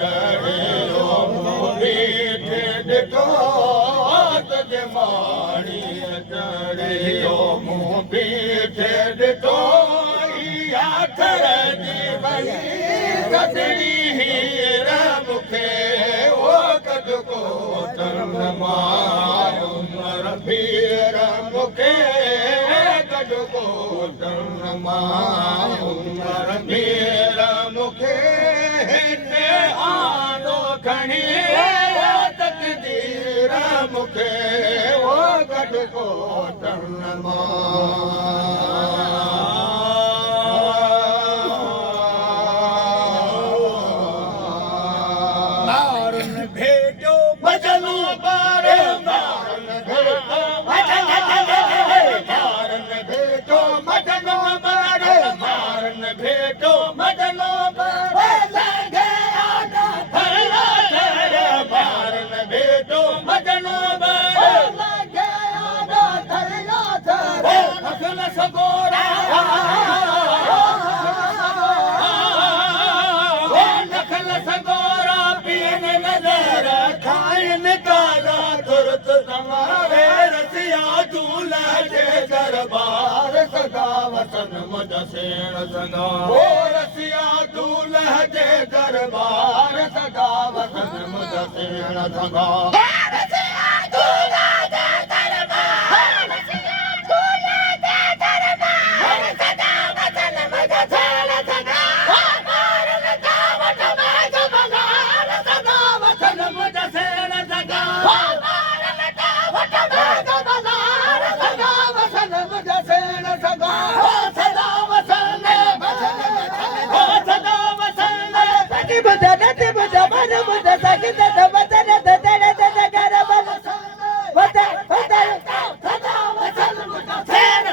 चढ़ियो बीठ ॾिठो तुझे माणी चढ़ियो मूं बीठ ॾिठो आखर जी बनी कदड़ी हीर मूंखे वो कदको तन मां उमर भीर मूंखे कदको तन मां उमर भीर मूंखे हिते आंदो खणी तकदीर मूंखे वो कदको तन भेटो मदनो लगे आदा थरला थर भारन भेटो मदनो लगे आदा थरला थर नखल सगोरा नखल सगोरा पीन नजर खाइन ताजा तुरत समारे रसिया दूल्हा जे दरबार सदा वतन मुदसेण सदा ओ रसिया दूल्हा जे दरबार सदा वतन मुदसेण सदा रसिया दूल्हा जे दरबार रसिया दूल्हा जे दरबार सदा वतन मुदसेण सदा भारत का वट बाज बगार सदा वतन मुदसेण सदा भारत का वट बाज बगार सदा वतन मुदसेण सदा सदा वतन सदा वतन सकी बुदा नती बुदा मन बुदा सकी सदा वतन ददड़ ददड़ बल वतन वतन सदा वतन मुदसेण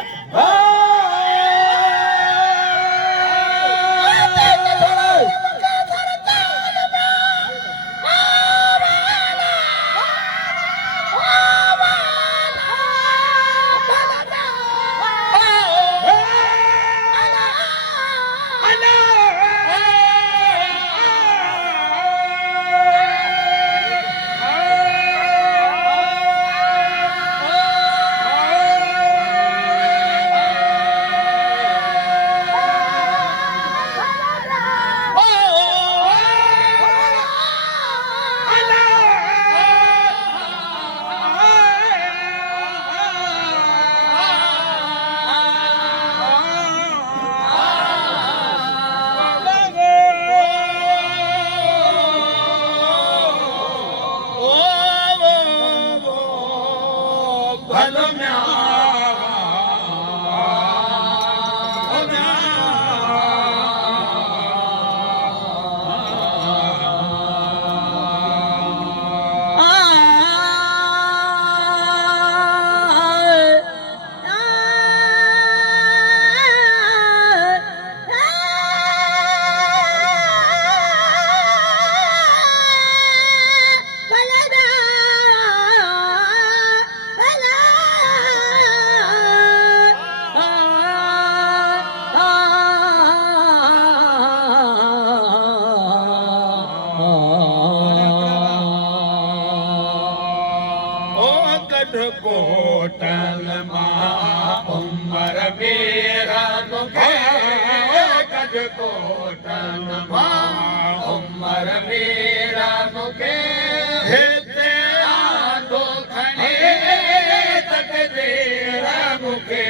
कोटल मां उमर मेरा मुखे गज कोटल मां उमर मेरा मुखे हिते आंदो खणी तकदीर मुखे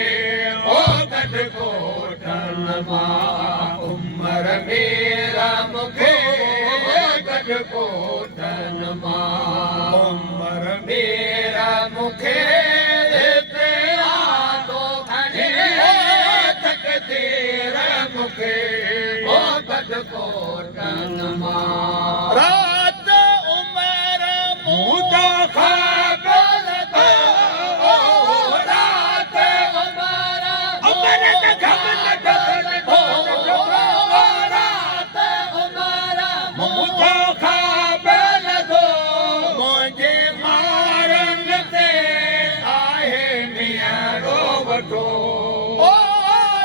ओ गज कोटल मां उमर मेरा मुखे गज कोटल मां उमर मेरा मुखे हिते आंदो खणी तकदीर मुखे ओ गज कोटल मां रात उमर मुदा खाबल दो रात उमर खाबल दो रात उमर मुदा खाबल दो मुझे मारन ते आहे मियारो वठो ओ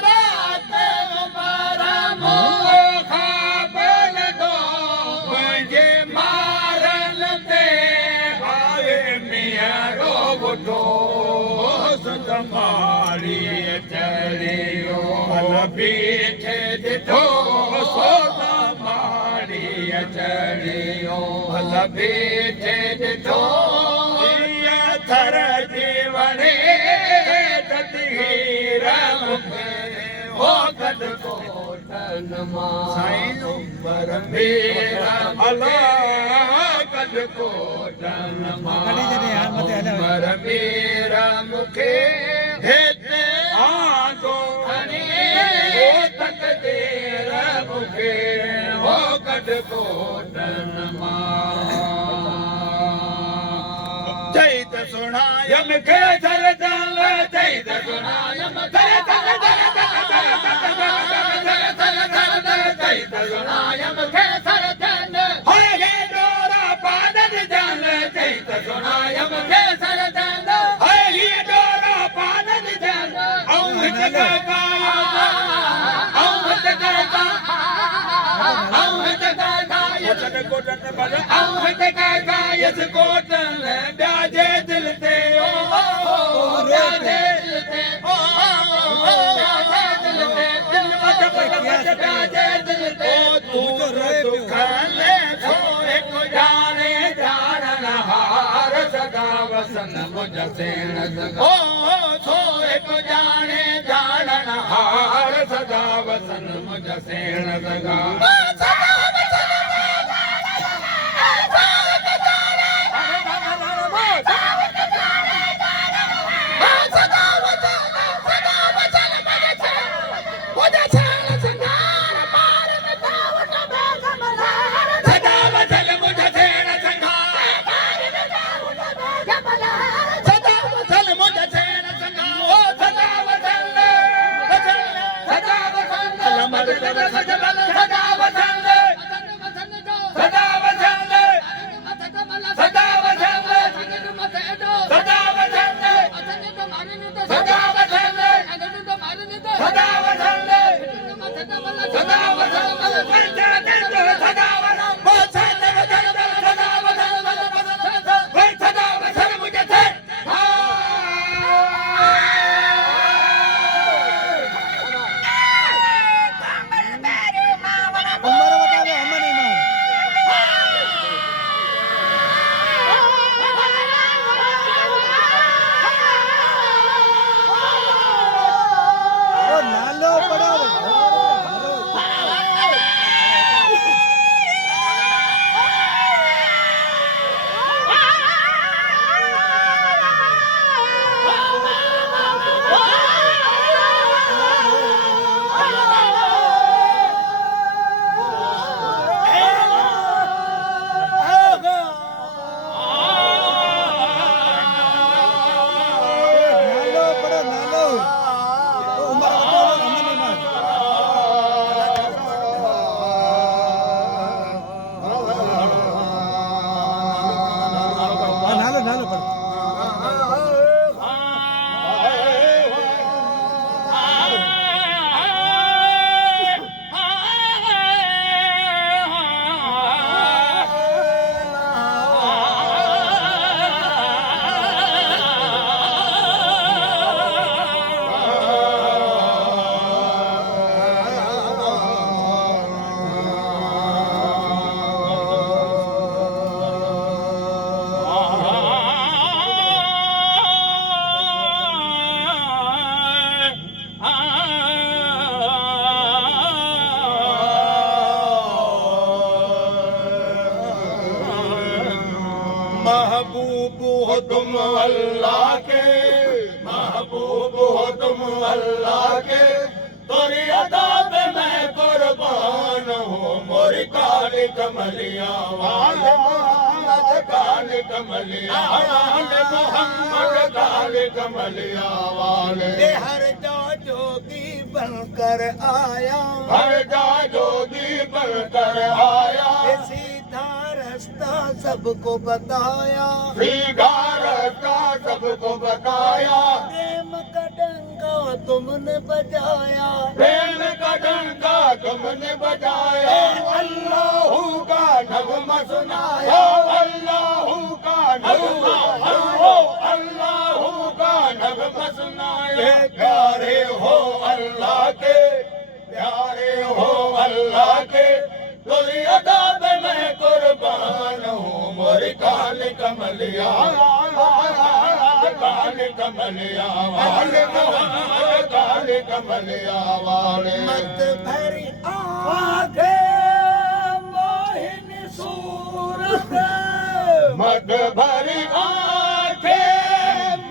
रात उमर मुदा खाबल दो उठो सुतमारी चढ़ियो बीठे ॾिठो सुतमारी चढ़ियो बीठे ॾिठो थर जीवने तदगीर मूंखे हो गॾ कोटन मां साईं उमर मेरा भला गॾ कोटन मां उमर मेरा मूंखे हिते आंदो खणी तकदीर मूंखे हो गॾ कोटन मां जय त सुणायम खे थर जाल जय त सुणायम थर थर थर जय त सुणायम खे थर थर हाय हे डोरा पादन जाल जय त सुणायम खे थर थर हाय हे डोरा पादन जाल औ जगा यस कोटन ॿियाजे दिल ते ॿियाजे दिल ते ॿियाजे दिल ते दुख में थो हिकु ॼाणे ॼाणण हार सदा वसन मुंहिंज सेण सगा थो हिकु ॼाणे ॼाणण हार सदा वसन मुंहिंज सेण सगा महबूब हो तुम अल्लाह के, महबूब हो तुम अल्लाह के, तोरी अदा पे मैं कुर्बान हूँ। मोरी काली कमलिया वाले मोहम्मद, काली कमलिया वाले मोहम्मद, काली कमलिया वाले। हर जा जोगी बनकर आया, हर जा जोगी बनकर आया, सीधा रास्ता सबको बताया, सीधा रास्ता सबको बताया। प्रेम का डंका तुमने बजाया, प्रेम का डंका तुमने बजाया। अल्लाह का नगमा सुनाया, अल्लाह का नगमा, अल्लाह सब मसनाए प्यारे हो अल्लाह के प्यारे हो अल्लाह के तुझी अदा पे मैं कुर्बान हूँ मोरी काल कमलिया काल कमलिया वाले काल कमलिया वाले मत भरी आंखें मोहिनी सूरत मत भरी आंखें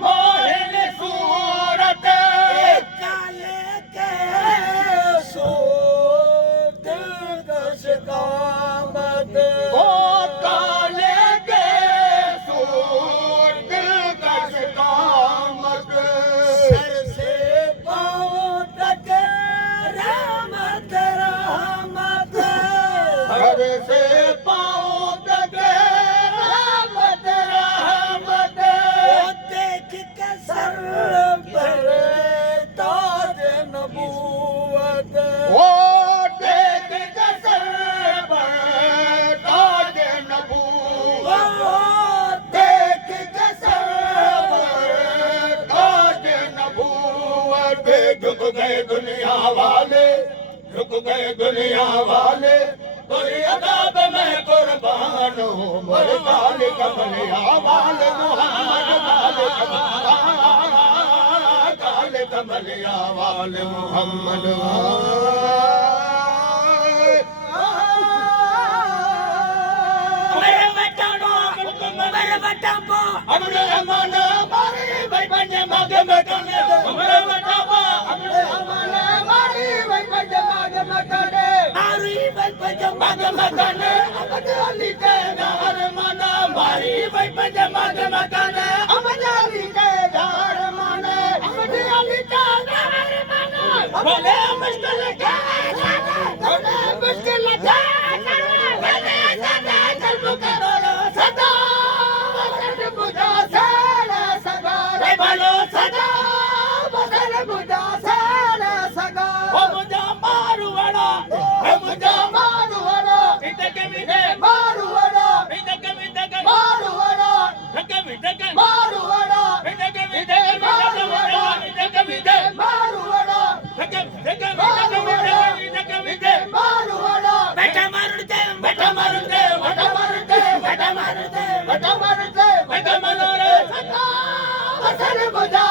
मोहिन सूरत काले के सूत कश कामत ओ काले के सूर दिलकश कामत सर से पाँव तक रहमत रहमत घर से पाँव तक रहमत रहमत वो देख के सर पर ताज नबूवत वो देख के सर पर ताज नबूवत देख के सर पर ताज नबूवत झुक गए दुनिया वाले झुक गए दुनिया वाले तेरी अदा पे मैं कुर्बान हूँ मोरे काले कमलिया वाले मोहम्मद काले कमलिया वाले मोहम्मद मेरे बटानो मेरे बटापो हमने मन मारी भाई बने मागे मकाने हमरे बटावा हमने मन मारी भाई बने मागे मकाने आरी बल मागे मकाने अपने अली के घर मना मारी भाई बने मागे मकाने अपने अली के घर मना अपने अली के घर मना भले मुश्किल के भले मुश्किल के भले सदा कल्ब करो सदा वतन बुझा सेना सगा रे भलो सदा वतन बुझा सेना सगा ओ मुझा मारुवाड़ा ओ मुझा मारुवाड़ा इतके मिटे मारुवाड़ा इतके मारुवाड़ा इतके मिटे मारुवाड़ा इतके मिटे मारुवाड़ा इतके मिटे मारुवाड़ा इतके मिटे मारुवाड़ा बेटा मारते बेटा मारते बेटा मारते बेटा मारते बेटा मारते बेटा मारते सदा वतन बुझा